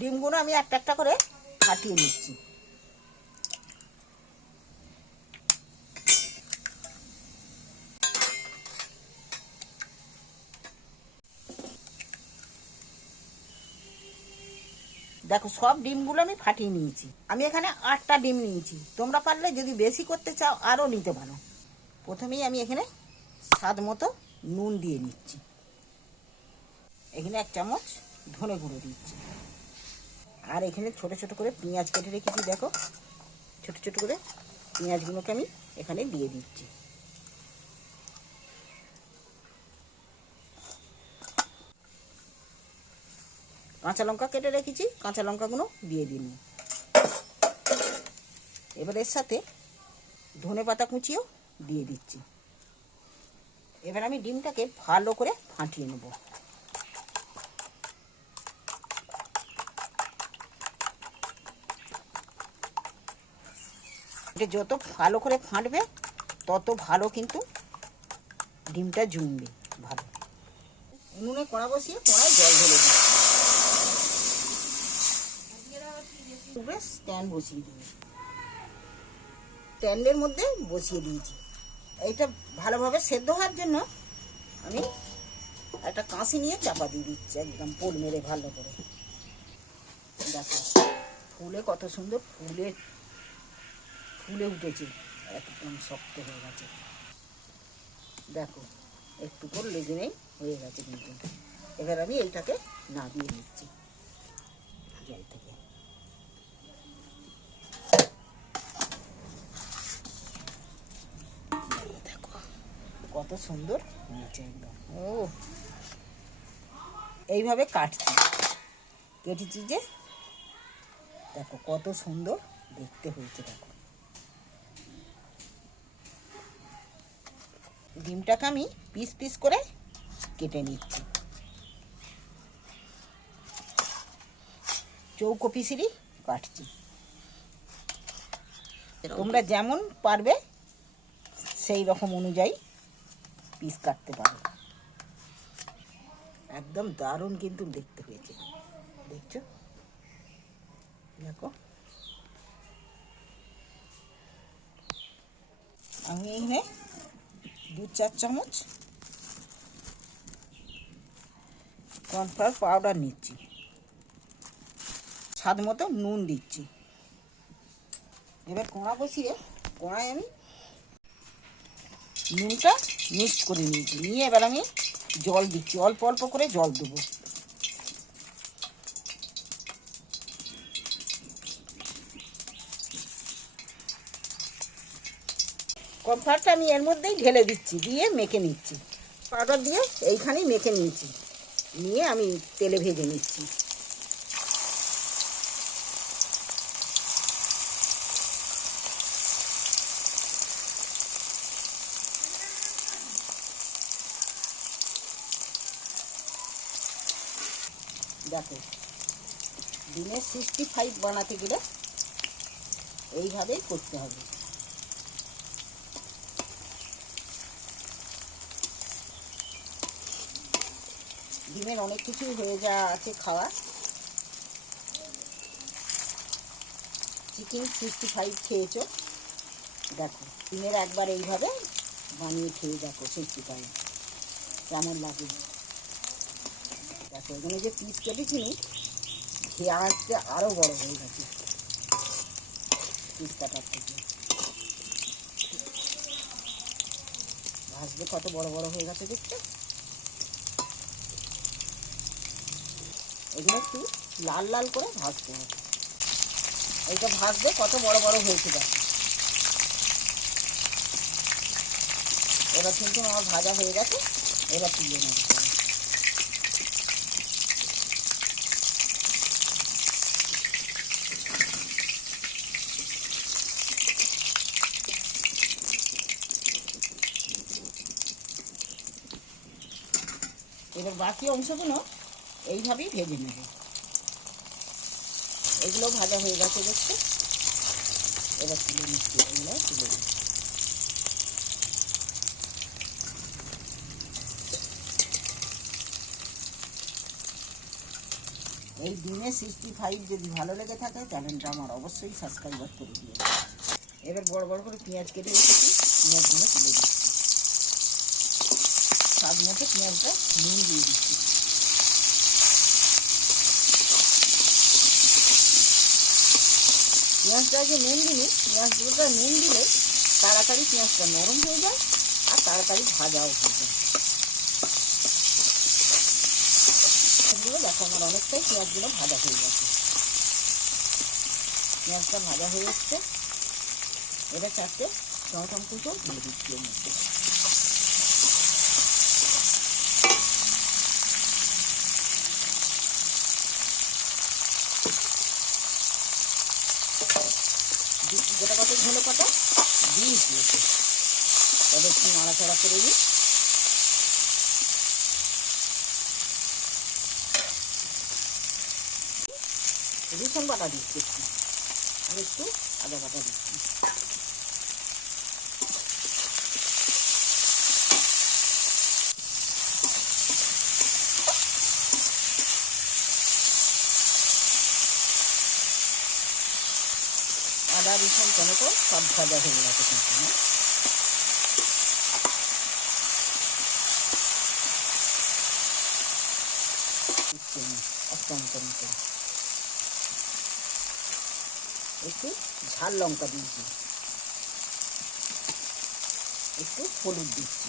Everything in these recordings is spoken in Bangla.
ডিমগুলো আমি একটা একটা করে ফাটিয়ে নিচ্ছি। দেখো সব ডিমগুলো আমি ফাটিয়ে নিয়েছি। আমি এখানে 8টা ডিম নিয়েছি, তোমরা পারলে যদি বেশি করতে চাও আরও নিতে পারো। প্রথমেই আমি এখানে স্বাদ মতো নুন দিয়ে নিচ্ছি। এখানে 1 চামচ ধনে গুঁড়ো দিচ্ছি। আর এখানে ছোট ছোট করে পেঁয়াজ কেটে রেখেছি, দেখো ছোট ছোট করে পেঁয়াজগুলোকে আমি এখানে দিয়ে দিচ্ছি। কাঁচা লঙ্কা কেটে রেখেছি, কাঁচা লঙ্কাগুলো দিয়ে দিন। এবার এর সাথে ধনে পাতা কুচিও দিয়ে দিচ্ছি। এবার আমি ডিমটাকে ভালো করে ফাটিয়ে নেব। এটা যত ভালো করে ফাটবে তত ভালো কিন্তু ডিমটা জমবে ভালো। উনুনে কড়া বসিয়ে কড়ায় জল ঢেলে দিই। স্ট্যান্ড বসিয়ে দিই, স্ট্যান্ডের মধ্যে বসিয়ে দিয়েছি। এইটা ভালোভাবে সেদ্ধ হওয়ার জন্য আমি একটা কাঁচি নিয়ে চাপা দিয়ে দিচ্ছি, একদম পোল মেরে ভালো করে। দেখো ফুলে কত সুন্দর ফুলে উঠেছে, একদম শক্ত হয়ে গেছে। দেখো একটু করে লেগে নেই, হয়ে গেছে কিন্তু। এবার আমি এইটাকে নামিয়ে নিচ্ছি জল থেকে। দেখো কত সুন্দর হয়েছে একদম। ও এইভাবে কেটেছি যে, দেখো কত সুন্দর দেখতে হয়েছে। দেখো ডিমটাকে আমি পিস পিস করে কেটে নিচ্ছি, চৌকো পিসেরই কাটছি। তোমরা যেমন পারবে সেই রকম অনুযায়ী পিস কাটতে পারো। একদম দারুণ কিন্তু দেখতে হয়েছে, দেখছো? দেখো আমি এখানে 2-4 চামচ কর্নফ্লাওয়ার পাউডার নিচ্ছি, স্বাদ মতো নুন দিচ্ছি। এবার কড়া বসিয়ে কড়ায় আমি নুনটা মিক্স করে নিয়েছি, নিয়ে এবার আমি জল দিচ্ছি, অল্প অল্প করে জল দেবো। কর্নফ্লাওয়ারটা আমি এর মধ্যেই ঢেলে দিচ্ছি, দিয়ে মেখে নিচ্ছি। পাউডার দিয়ে এইখানেই মেখে নিয়েছি, নিয়ে আমি তেলে ভেজে নিচ্ছি। দেখো ডিমের 65 বানাতে গেলে এইভাবেই করতে হবে। ডিমের অনেক কিছুই হয়ে যা আছে খাওয়া। চিকেন 65 খেয়েছো, দেখো ডিমের একবার এইভাবে বানিয়ে খেয়ে দেখো 65 কেমন লাগে। দেখো এখানে যে পিস কেটেছি খেয়ে আসতে আরও বড় হয়ে গেছে পিস কাটার থেকে। ভাজবে কত বড় বড় হয়ে গেছে দেখতে। এগুলো একটু লাল লাল করে ভাজতে হবে। এইটা ভাজবে কত বড় বড় হয়েছে দেখো। এবার কিন্তু আমার ভাজা হয়ে গেছে, এবার তুলে নেব। এবার বাকি অংশগুলো এইভাবেই ভেজে নেব। এগুলো ভাজা হয়ে গেছে দেখতে, এবার তুলে নিচ্ছি, এগুলো তুলে নিচ্ছি। এই ডিমে 65 যদি ভালো লেগে থাকে চ্যানেলটা আমার অবশ্যই সাবস্ক্রাইব করে দিও। এবার বড় বড় করে পেঁয়াজ কেটে রেখেছি, পেঁয়াজগুলো তুলে দিচ্ছি। স্বাদ মতো পেঁয়াজটা নুন দিয়ে দিচ্ছি। পেঁয়াজটা যে নুন দিলে, পেঁয়াজটা নুন দিলে তাড়াতাড়ি পেঁয়াজটা নরম হয়ে যায় আর তাড়াতাড়ি ভাজাও হয়ে যায়। দেখো আমার অনেকটাই পেঁয়াজগুলো ভাজা হয়ে গেছে। পেঁয়াজটা ভাজা হয়ে যাচ্ছে। এটা 4টে টমেটো কুচো দিয়ে দিচ্ছি এর মধ্যে। গোটা কত ধনে পাতা দিয়েছি, তবে একটু নাড়াচাড়া করে দিই। রসুন বাটা দিচ্ছি একটু, আর একটু আদা বাটা দিচ্ছি। আদা রসুন টমেটো সব ভাজা হয়ে গেছে কিন্তু না। একটু ঝাল লঙ্কা দিয়েছি, একটু হলুদ দিচ্ছি,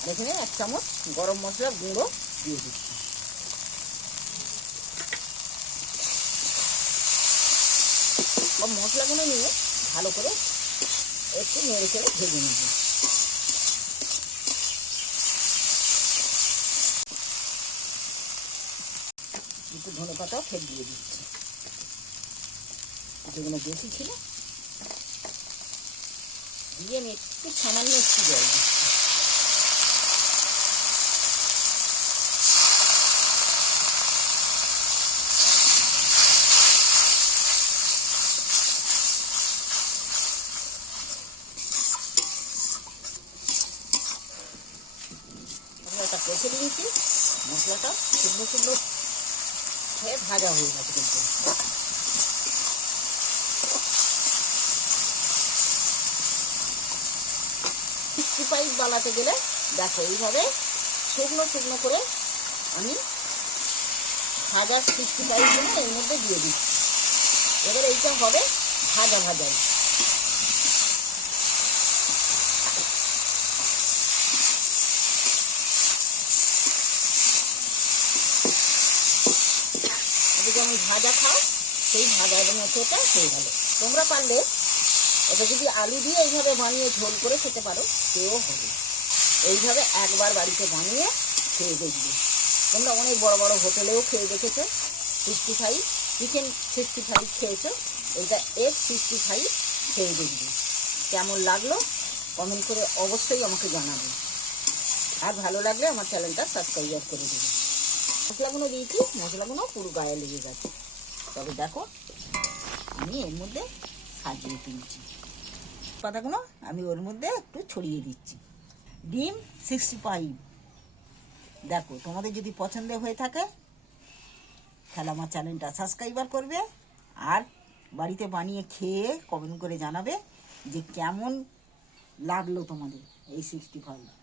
আর এখানে 1 চামচ গরম মশলার গুঁড়ো দিয়ে দিচ্ছি। সব মশলাগুলো নিয়ে ভালো করে একটু নেড়ে চেড়ে ভেজে নেব। একটু ধনে পাতাও ফের দিয়ে দিচ্ছি, যেগুলো বেশি ছিল দিয়ে আমি একটু সামান্য একটু জল দিচ্ছি। মশলাটা কষে দিয়েছি, মশলাটা সুন্দর সুন্দর হয়ে ভাজা হয়ে গেছে কিন্তু। 65 বানাতে গেলে দেখো এইভাবে শুকনো শুকনো করে আমি ভাজা 65 গুলো এর মধ্যে দিয়ে দিচ্ছি। এবার এইটা হবে ভাজা ভাজাই। যেমন ভাজা খাও সেই ভাজার মতোটা হয়ে গেল। তোমরা পারলে এটা যদি আলু দিয়ে এইভাবে বানিয়ে ঝোল করে খেতে পারো সেও হবে। এইভাবে একবার বাড়িতে বানিয়ে খেয়ে দেখবে। তোমরা অনেক বড় বড় হোটেলেও খেয়ে দেখেছো 65, চিকেন 65 খেয়েছো, এইটা এগ 65 খেয়ে দেখবে। কেমন লাগলো কমেন্ট করে অবশ্যই আমাকে জানাবে, আর ভালো লাগলে আমার চ্যানেলটা সাবস্ক্রাইব করে দেবে। মশলাগুলো দিয়েছি, মশলাগুলো পুরো গায়ে লেগে গেছে। তবে দেখো আমি এর মধ্যে সাজিয়ে তুলছি, পাতাগুলো আমি ওর মধ্যে একটু ছড়িয়ে দিচ্ছি। ডিম 65 দেখো, তোমাদের যদি পছন্দ হয়ে থাকে তাহলে আমার চ্যানেলটা সাবস্ক্রাইব করবে, আর বাড়িতে বানিয়ে খেয়ে কমেন্ট করে জানাবে যে কেমন লাগলো তোমাদের এই 65।